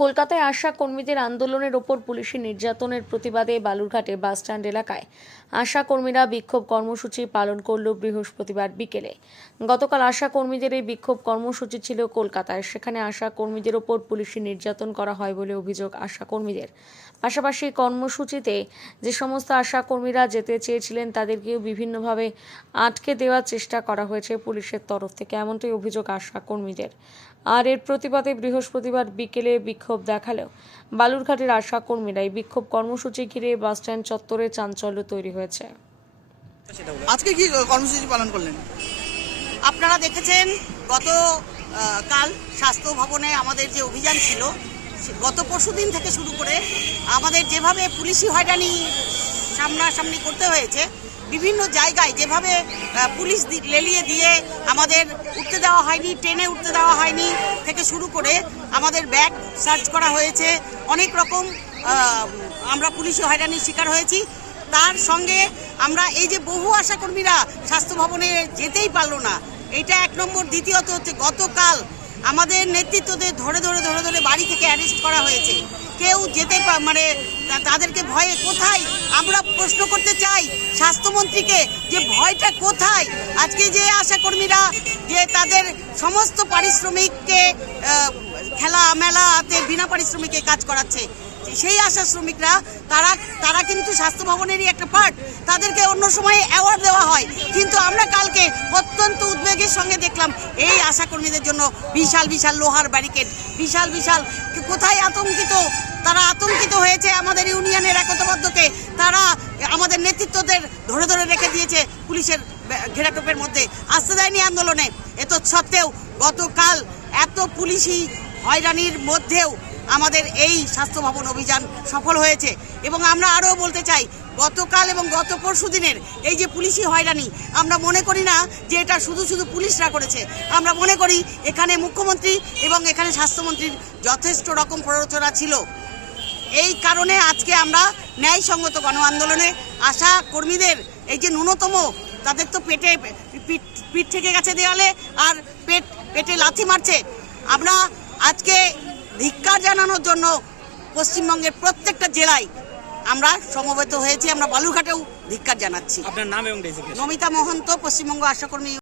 কলকাতায় আশা কর্মীদের আন্দোলনের ওপর পুলিশি নির্যাতনের প্রতিবাদে বালুরঘাটে বাসস্ট্যান্ড এলাকায় আশা কর্মীরা বিক্ষোভ কর্মসূচি পালন করল বৃহস্পতিবার বিকেলে। গতকাল আশা কর্মীদের এই বিক্ষোভ কর্মসূচি ছিল কলকাতায়। সেখানে আশা কর্মীদের ওপর পুলিশি নির্যাতন করা হয় বলে অভিযোগ আশা কর্মীদের। পাশাপাশি কর্মসূচিতে যে সমস্ত আশা কর্মীরা যেতে চেয়েছিলেন তাদেরকেও বিভিন্নভাবে আটকে দেওয়ার চেষ্টা করা হয়েছে পুলিশের তরফ থেকে, এমনটাই অভিযোগ আশা কর্মীদের। আর এর প্রতিবাদে বৃহস্পতিবার বিকেলে বিক্ষোভ দেখালেও বালুরঘাটের আশা কর্মীরা এই বিক্ষোভ কর্মসূচি ঘিরে বাসস্ট্যান্ড চত্বরে চাঞ্চল্য তৈরি হয়েছে। আজকে কি কর্মসূচি পালন করলেন? আপনারা দেখেছেন গত কাল স্বাস্থ্য ভবনে আমাদের যে অভিযান ছিল, গত পরশুদিন থেকে শুরু করে আমাদের যেভাবে পুলিশি হয়রানি সামনাসামনি করতে হয়েছে, বিভিন্ন জায়গায় যেভাবে পুলিশ লেলিয়ে দিয়ে আমাদের উঠতে দেওয়া হয়নি, ট্রেনে উঠতে দেওয়া হয়নি থেকে শুরু করে আমাদের ব্যাগ সার্চ করা হয়েছে, অনেক রকম আমরা পুলিশি হয়রানির শিকার হয়েছি। তার সঙ্গে আমরা এই যে বহু আশাকর্মীরা স্বাস্থ্য ভবনে যেতেই পারলো না, এইটা এক নম্বর। দ্বিতীয়ত হচ্ছে গতকাল আমাদের নেতৃত্বদের ধরে ধরে ধরে ধরে বাড়ি থেকে অ্যারেস্ট করা হয়েছে। কেউ যেতে মানে তাদেরকে ভয়ে কোথায়, আমরা প্রশ্ন করতে চাই স্বাস্থ্যমন্ত্রীকে যে ভয়টা কোথায়। আজকে যে আশাকর্মীরা যে তাদের সমস্ত পারিশ্রমিককে খেলা মেলাতে বিনা পারিশ্রমিকে কাজ করাচ্ছে, সেই আশা শ্রমিকরা তারা কিন্তু স্বাস্থ্য ভবনেরই একটা পার্ট, তাদেরকে অন্য সময়ে অ্যাওয়ার্ড দেওয়া হয়। কিন্তু আমরা কালকে অত্যন্ত উদ্বেগের সঙ্গে দেখলাম এই আশাকর্মীদের জন্য বিশাল বিশাল লোহার ব্যারিকেড, বিশাল বিশাল কোথায় তারা আতঙ্কিত হয়েছে। আমাদের ইউনিয়নের একতাবদ্ধকে তারা আমাদের নেতৃত্বদের ধরে ধরে রেখে দিয়েছে পুলিশের ঘেরাটোপের মধ্যে, আসতে দেয়নি আন্দোলনে। এত সত্ত্বেও গতকাল এত পুলিশি হয়রানির মধ্যেও আমাদের এই স্বাস্থ্য ভবন অভিযান সফল হয়েছে। এবং আমরা আরও বলতে চাই, গতকাল এবং গত পরশু দিনের এই যে পুলিশি হয়রানি, আমরা মনে করি না যে এটা শুধু শুধু পুলিশরা করেছে। আমরা মনে করি এখানে মুখ্যমন্ত্রী এবং এখানে স্বাস্থ্যমন্ত্রীর যথেষ্ট রকম প্ররোচনা ছিল। এই কারণে আজকে আমরা ন্যায়সঙ্গত গণ আন্দোলনে আশা কর্মীদের এই যে ন্যূনতম, তাদের তো পিঠ থেকে গেছে দেওয়ালে আর পেটে লাথি মারছে। আমরা আজকে ধিক্কার জানানোর জন্য পশ্চিমবঙ্গের প্রত্যেকটা জেলায় আমরা সমবেত হয়েছি। আমরা বালুরঘাটেও ধিক্কার জানাচ্ছি। আপনার নাম এবং ডেজিগনেশন? নমিতা মহন্ত, পশ্চিমবঙ্গ আশা কর্মী।